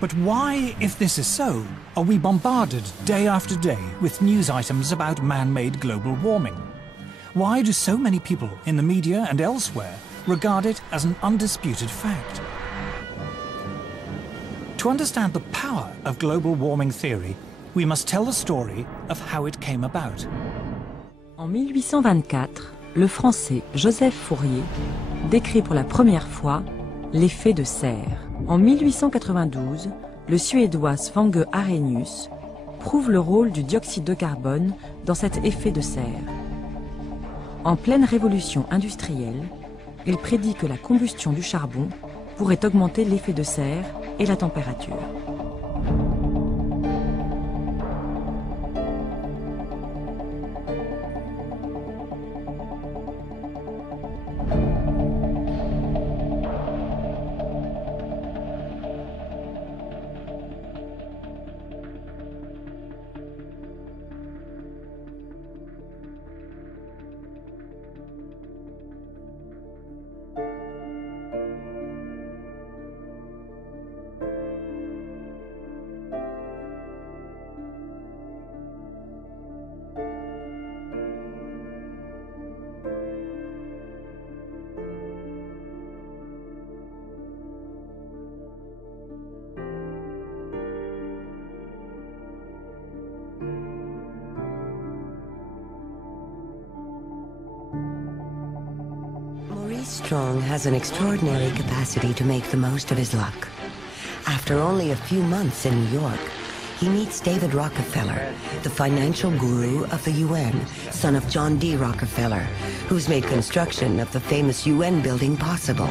But why, if this is so, are we bombarded day after day with news items about man-made global warming? Why do so many people in the media and elsewhere regard it as an undisputed fact? To understand the power of global warming theory, we must tell the story of how it came about. En 1824, le Français Joseph Fourier décrit pour la première fois l'effet de serre. En 1892, le Suédois Svange Arrhenius prouve le rôle du dioxyde de carbone dans cet effet de serre. En pleine révolution industrielle, il prédit que la combustion du charbon pourrait augmenter l'effet de serre et la température. Strong has an extraordinary capacity to make the most of his luck. After only a few months in New York, he meets David Rockefeller, the financial guru of the UN, son of John D. Rockefeller, who's made construction of the famous UN building possible.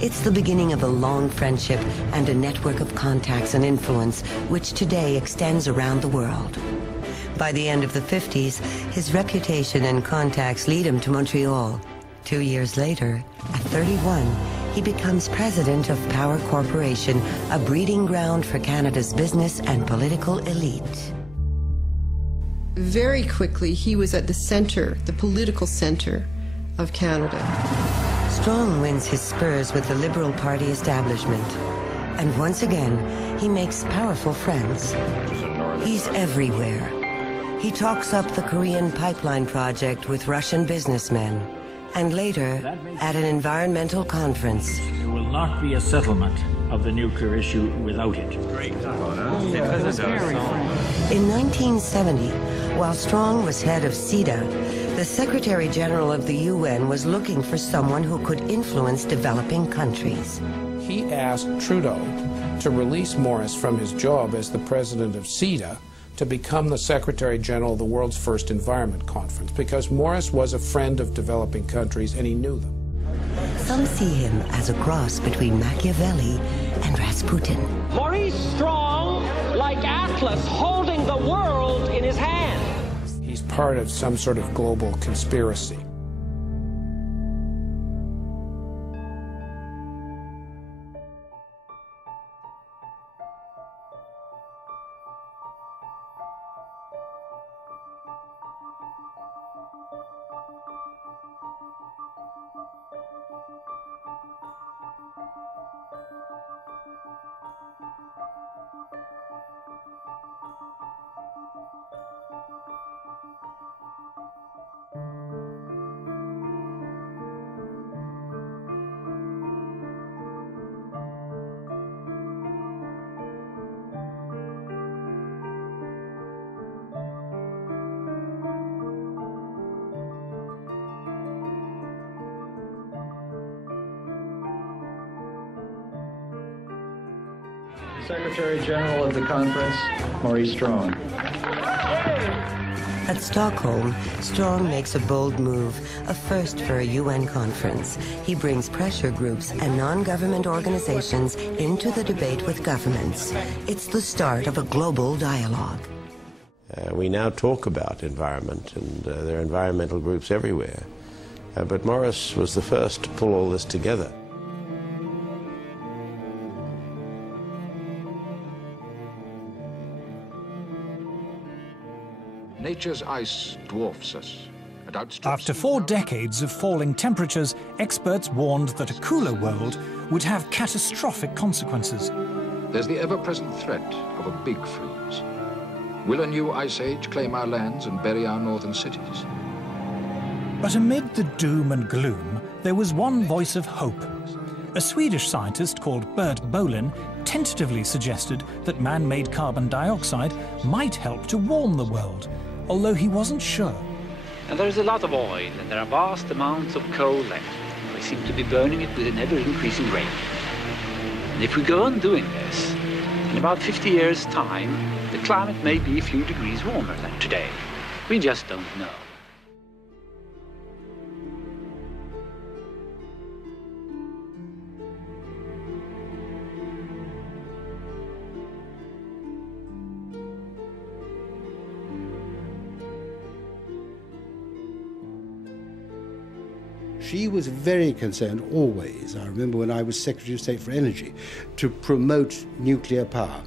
It's the beginning of a long friendship and a network of contacts and influence which today extends around the world. By the end of the 50s, his reputation and contacts lead him to Montreal. 2 years later, at 31, he becomes president of Power Corporation, a breeding ground for Canada's business and political elite. Very quickly, he was at the center, the political center of Canada. Strong wins his spurs with the Liberal Party establishment. And once again, he makes powerful friends. He's everywhere. He talks up the Korean pipeline project with Russian businessmen. And later, at an environmental conference. There will not be a settlement of the nuclear issue without it. In 1970, while Strong was head of CEDA, the Secretary General of the UN was looking for someone who could influence developing countries. He asked Trudeau to release Morris from his job as the president of CEDA to become the Secretary General of the world's first environment conference, because Morris was a friend of developing countries and he knew them. Some see him as a cross between Machiavelli and Rasputin. Maurice Strong, like Atlas, holding the world in his hand. He's part of some sort of global conspiracy. Secretary General of the conference, Maurice Strong. At Stockholm, Strong makes a bold move, a first for a UN conference. He brings pressure groups and non-government organizations into the debate with governments. It's the start of a global dialogue. We now talk about environment, and there are environmental groups everywhere. But Morris was the first to pull all this together. Nature's ice dwarfs us and outstrips. After 4 decades of falling temperatures, experts warned that a cooler world would have catastrophic consequences. there's the ever-present threat of a big freeze. Will a new ice age claim our lands and bury our northern cities? But amid the doom and gloom, there was one voice of hope. A Swedish scientist called Bert Bolin tentatively suggested that man-made carbon dioxide might help to warm the world, although he wasn't sure. And there is a lot of oil, and there are vast amounts of coal left. We seem to be burning it with an ever-increasing rate. And if we go on doing this, in about 50 years' time, the climate may be a few degrees warmer than today. We just don't know. She was very concerned always, I remember when I was Secretary of State for Energy, to promote nuclear power.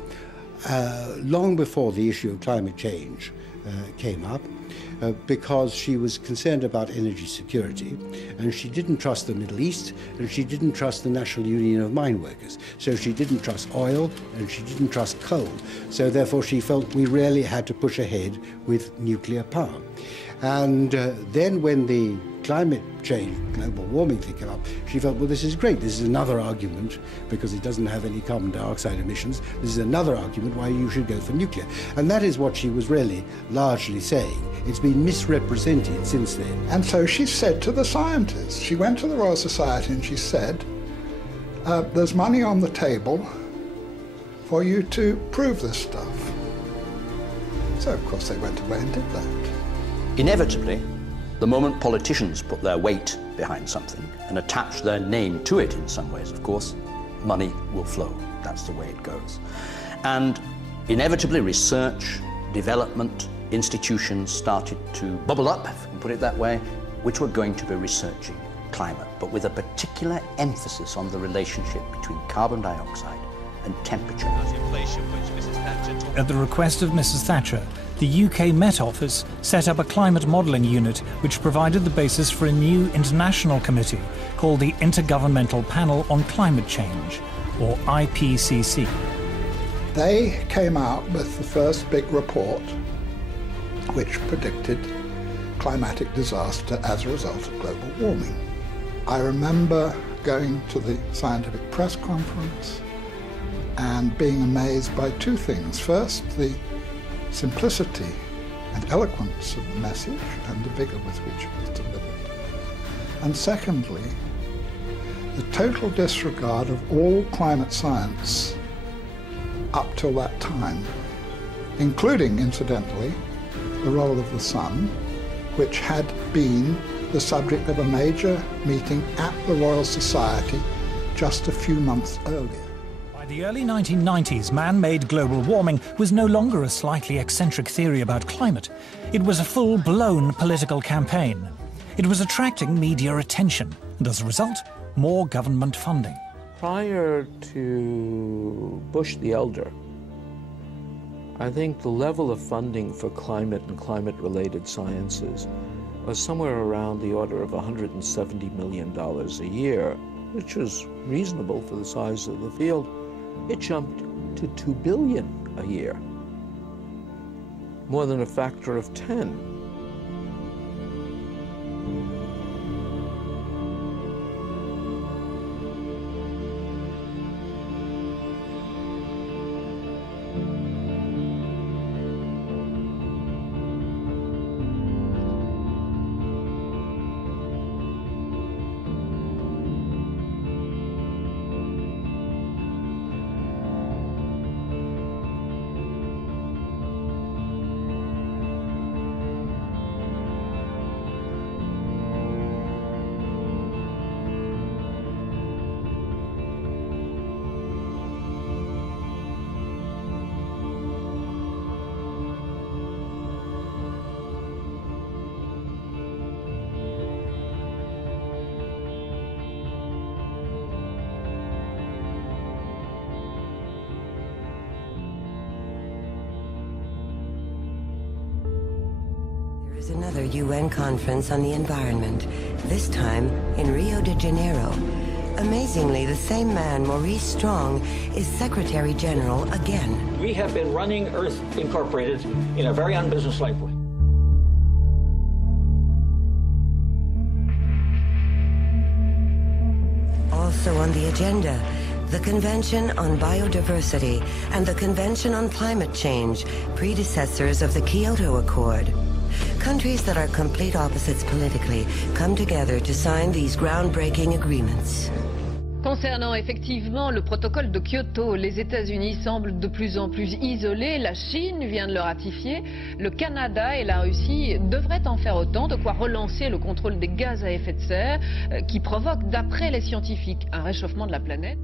Long before the issue of climate change came up, because she was concerned about energy security, and she didn't trust the Middle East, and she didn't trust the National Union of Mine Workers. So she didn't trust oil, and she didn't trust coal. So therefore she felt we really had to push ahead with nuclear power. And then when the climate change, global warming thing came up, she felt, well, this is great. This is another argument, because it doesn't have any carbon dioxide emissions. This is another argument why you should go for nuclear. And that is what she was really largely saying. It's been misrepresented since then. And so she said to the scientists, she went to the Royal Society and she said, there's money on the table for you to prove this stuff. So, of course, they went away and did that. Inevitably, the moment politicians put their weight behind something and attach their name to it in some ways, of course, money will flow. That's the way it goes. And inevitably, research, development, institutions started to bubble up, if you can put it that way, which were going to be researching climate, but with a particular emphasis on the relationship between carbon dioxide and temperature. At the request of Mrs. Thatcher, the UK Met Office set up a climate modelling unit which provided the basis for a new international committee called the Intergovernmental Panel on Climate Change, or IPCC. They came out with the first big report which predicted climatic disaster as a result of global warming. I remember going to the scientific press conference and being amazed by two things. First, the simplicity and eloquence of the message and the vigor with which it was delivered. And secondly, the total disregard of all climate science up till that time, including, incidentally, the role of the sun, which had been the subject of a major meeting at the Royal Society just a few months earlier. By the early 1990s, man-made global warming was no longer a slightly eccentric theory about climate. It was a full-blown political campaign. It was attracting media attention, and as a result, more government funding. Prior to Bush the Elder, I think the level of funding for climate and climate-related sciences was somewhere around the order of $170 million a year, which was reasonable for the size of the field. It jumped to $2 billion a year, more than a factor of 10. Another UN conference on the environment, this time in Rio de Janeiro. Amazingly, the same man, Maurice Strong, is Secretary General again. We have been running Earth Incorporated in a very unbusinesslike way. Also on the agenda, the Convention on Biodiversity and the Convention on Climate Change, predecessors of the Kyoto Accord. Countries that are complete opposites politically come together to sign these groundbreaking agreements. Concernant effectivement le protocole de Kyoto, les États-Unis semblent de plus en plus isolés. La Chine vient de le ratifier. Le Canada et la Russie devraient en faire autant, de quoi relancer le contrôle des gaz à effet de serre qui provoque, d'après les scientifiques, un réchauffement de la planète.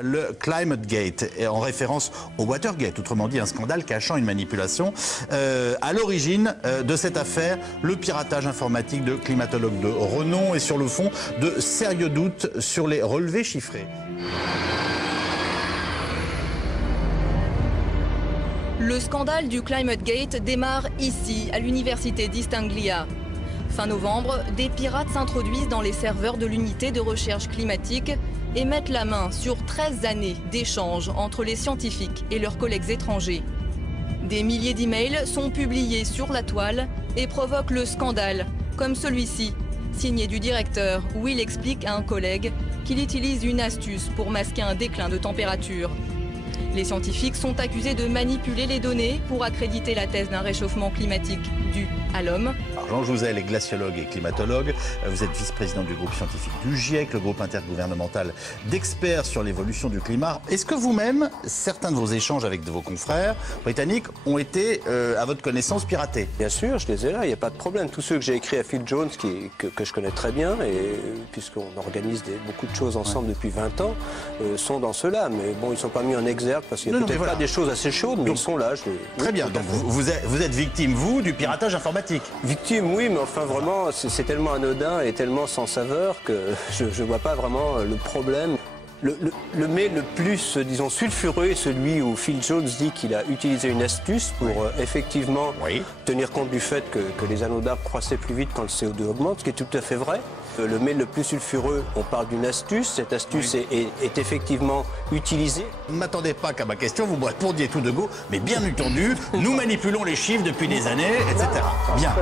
Le Climate Gate, en référence au Watergate, autrement dit un scandale cachant une manipulation. À l'origine de cette affaire, le piratage informatique de climatologues de renom et sur le fond de sérieux doutes sur les relevés chiffrés. Le scandale du Climate Gate démarre ici, à l'université d'East Anglia. Fin novembre, des pirates s'introduisent dans les serveurs de l'unité de recherche climatique et mettent la main sur 13 années d'échanges entre les scientifiques et leurs collègues étrangers. Des milliers d'emails sont publiés sur la toile et provoquent le scandale, comme celui-ci, signé du directeur, où il explique à un collègue qu'il utilise une astuce pour masquer un déclin de température. Les scientifiques sont accusés de manipuler les données pour accréditer la thèse d'un réchauffement climatique dû à l'homme. Jean Jouzel est glaciologue et climatologue. Vous êtes vice-président du groupe scientifique du GIEC, le groupe intergouvernemental d'experts sur l'évolution du climat. Est-ce que vous-même, certains de vos échanges avec vos confrères britanniques ont été, à votre connaissance, piratés? Bien sûr, je les ai là, il n'y a pas de problème. Tous ceux que j'ai écrits à Phil Jones, que je connais très bien, et puisqu'on organise beaucoup de choses ensemble depuis 20 ans, sont dans ceux-là. Mais bon, ils ne sont pas mis en exergue parce qu'il y a peut-être pas des choses assez chaudes, mais ils sont là. Très bien, donc vous êtes victime, vous, du piratage informatique? Victime, oui, mais enfin vraiment, c'est tellement anodin et tellement sans saveur que je ne vois pas vraiment le problème. Le mail le plus, disons, sulfureux est celui où Phil Jones dit qu'il a utilisé une astuce pour effectivement tenir compte du fait que les anneaux d'arbres croissaient plus vite quand le CO2 augmente, ce qui est tout à fait vrai. Le mail le plus sulfureux, on parle d'une astuce. Cette astuce est effectivement utilisée. Ne m'attendez pas qu'à ma question, vous me répondiez tout de go, mais bien entendu, nous manipulons les chiffres depuis des années, etc. Bien.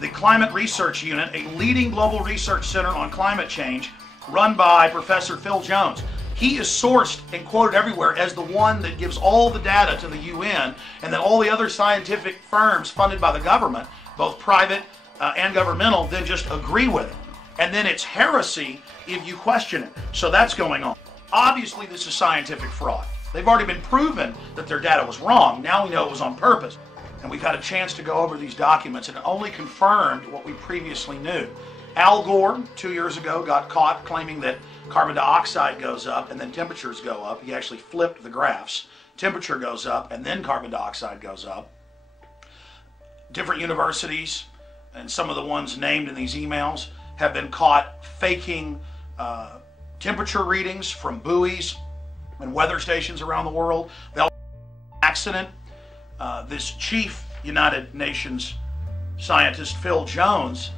The Climate Research Unit, a leading global research center on climate change, run by Professor Phil Jones. He is sourced and quoted everywhere as the one that gives all the data to the UN, and then all the other scientific firms funded by the government, both private and governmental, then just agree with it. And then it's heresy if you question it. So that's going on. Obviously, this is scientific fraud. They've already been proven that their data was wrong. Now we know it was on purpose. And we've had a chance to go over these documents, and it only confirmed what we previously knew. Al Gore, 2 years ago, got caught claiming that carbon dioxide goes up and then temperatures go up. He actually flipped the graphs. Temperature goes up and then carbon dioxide goes up. Different universities, and some of the ones named in these emails, have been caught faking temperature readings from buoys and weather stations around the world. They'll accident. This chief United Nations scientist, Phil Jones,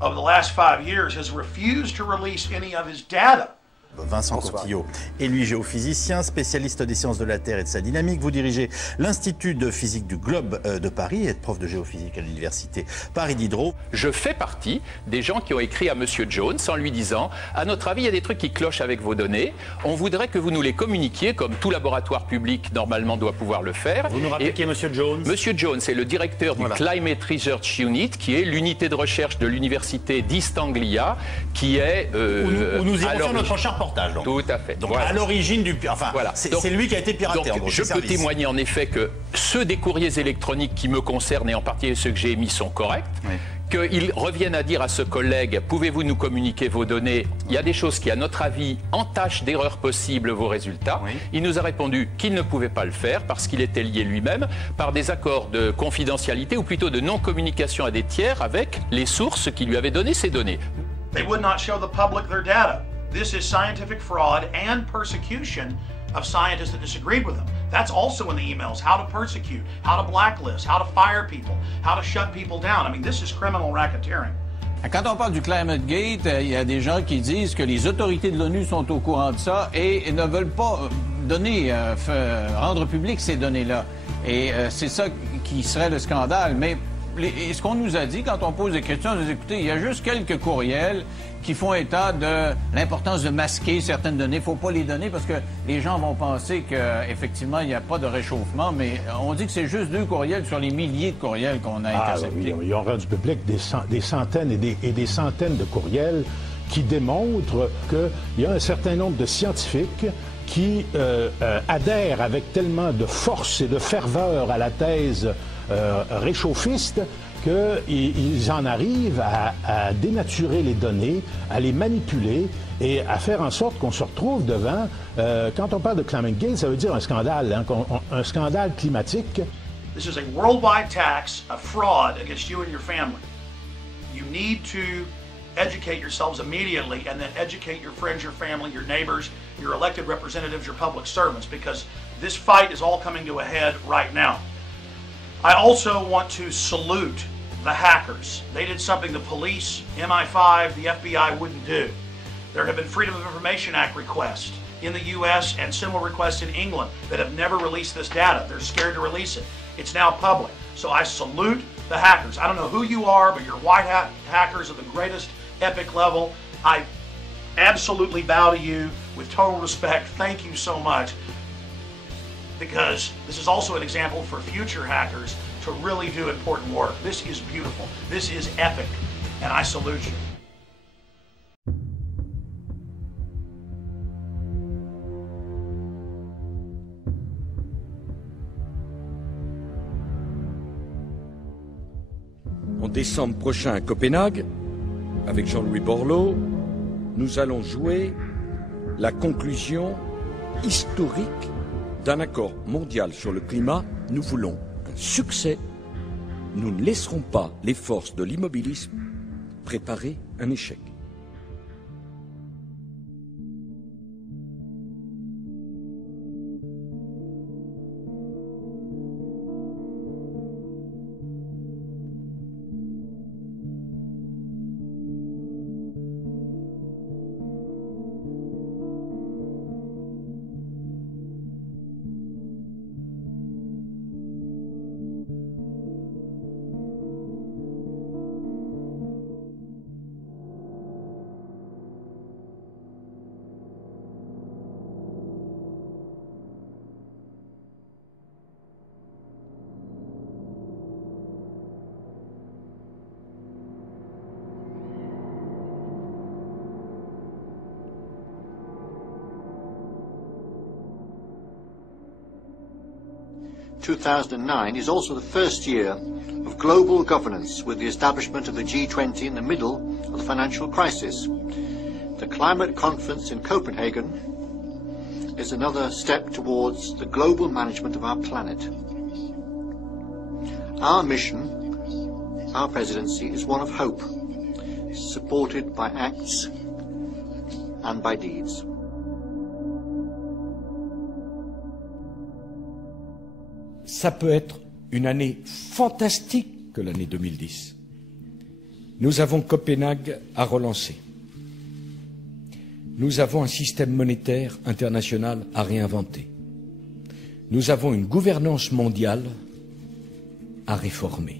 over the last 5 years has refused to release any of his data. Vincent Courtillot est lui géophysicien, spécialiste des sciences de la Terre et de sa dynamique. Vous dirigez l'Institut de physique du globe de Paris et êtes prof de géophysique à l'université Paris Diderot. Je fais partie des gens qui ont écrit à Monsieur Jones en lui disant « À notre avis, il y a des trucs qui clochent avec vos données. On voudrait que vous nous les communiquiez comme tout laboratoire public normalement doit pouvoir le faire. » Vous nous rappelez qui est Monsieur Jones? Monsieur Jones est le directeur du Climate Research Unit, qui est l'unité de recherche de l'université d'East Anglia, qui est... où nous irons faire notre prochain reportage. Donc. Tout à fait. Donc à l'origine du... Enfin, voilà. C'est lui qui a été piraté, en gros. Je peux témoigner en effet que ceux des courriers électroniques qui me concernent, et en particulier ceux que j'ai émis, sont corrects. qu'il revienne à dire à ce collègue, pouvez-vous nous communiquer vos données? Il y a des choses qui, à notre avis, entachent d'erreurs possibles vos résultats. Oui. Il nous a répondu qu'il ne pouvait pas le faire parce qu'il était lié lui-même par des accords de confidentialité ou plutôt de non-communication à des tiers avec les sources qui lui avaient donné ces données. They would not show the public their data. This is scientific fraud and persecution of scientists that disagreed with them. That's also in the emails, how to persecute, how to blacklist, how to fire people, how to shut people down. I mean, this is criminal racketeering. Quand on parle du Climate Gate, il y a des gens qui disent que les autorités de l'ONU sont au courant de ça et ne veulent pas rendre public ces données-là. Et c'est ça qui serait le scandale. Mais ce qu'on nous a dit quand on pose des questions, c'est écoutez, il y a juste quelques courriels qui font état de l'importance de masquer certaines données. Il ne faut pas les donner parce que les gens vont penser qu'effectivement, il n'y a pas de réchauffement, mais on dit que c'est juste 2 courriels sur les milliers de courriels qu'on a interceptés. Oui, ils ont rendu public des centaines et des centaines de courriels qui démontrent qu'il y a un certain nombre de scientifiques qui adhèrent avec tellement de force et de ferveur à la thèse réchauffiste qu'ils en arrivent à dénaturer les données, à les manipuler et à faire en sorte qu'on se retrouve devant, quand on parle de Climate Gate, ça veut dire un scandale, hein, un scandale climatique. This is a worldwide tax, a fraud against you and your family. You need to educate yourselves immediately and then educate your friends, your family, your neighbors, your elected representatives, your public servants, because this fight is all coming to a head right now. I also want to salute the hackers. They did something the police, MI5, the FBI wouldn't do. There have been Freedom of Information Act requests in the US and similar requests in England that have never released this data. They're scared to release it. It's now public. So I salute the hackers. I don't know who you are, but you're white hat hackers of the greatest epic level. I absolutely bow to you with total respect. Thank you so much. Because this is also an example for future hackers to really do important work. This is beautiful. This is epic. And I salute you. En décembre prochain à Copenhague, avec Jean-Louis Borloo, nous allons jouer la conclusion historique d'un accord mondial sur le climat. Nous voulons un succès. Nous ne laisserons pas les forces de l'immobilisme préparer un échec. « 2009 is also the first year of global governance with the establishment of the G20 in the middle of the financial crisis. The climate conference in Copenhagen is another step towards the global management of our planet. Our mission, our presidency, is one of hope, supported by acts and by deeds. Ça peut être une année fantastique que l'année 2010. Nous avons Copenhague à relancer. Nous avons un système monétaire international à réinventer. Nous avons une gouvernance mondiale à réformer.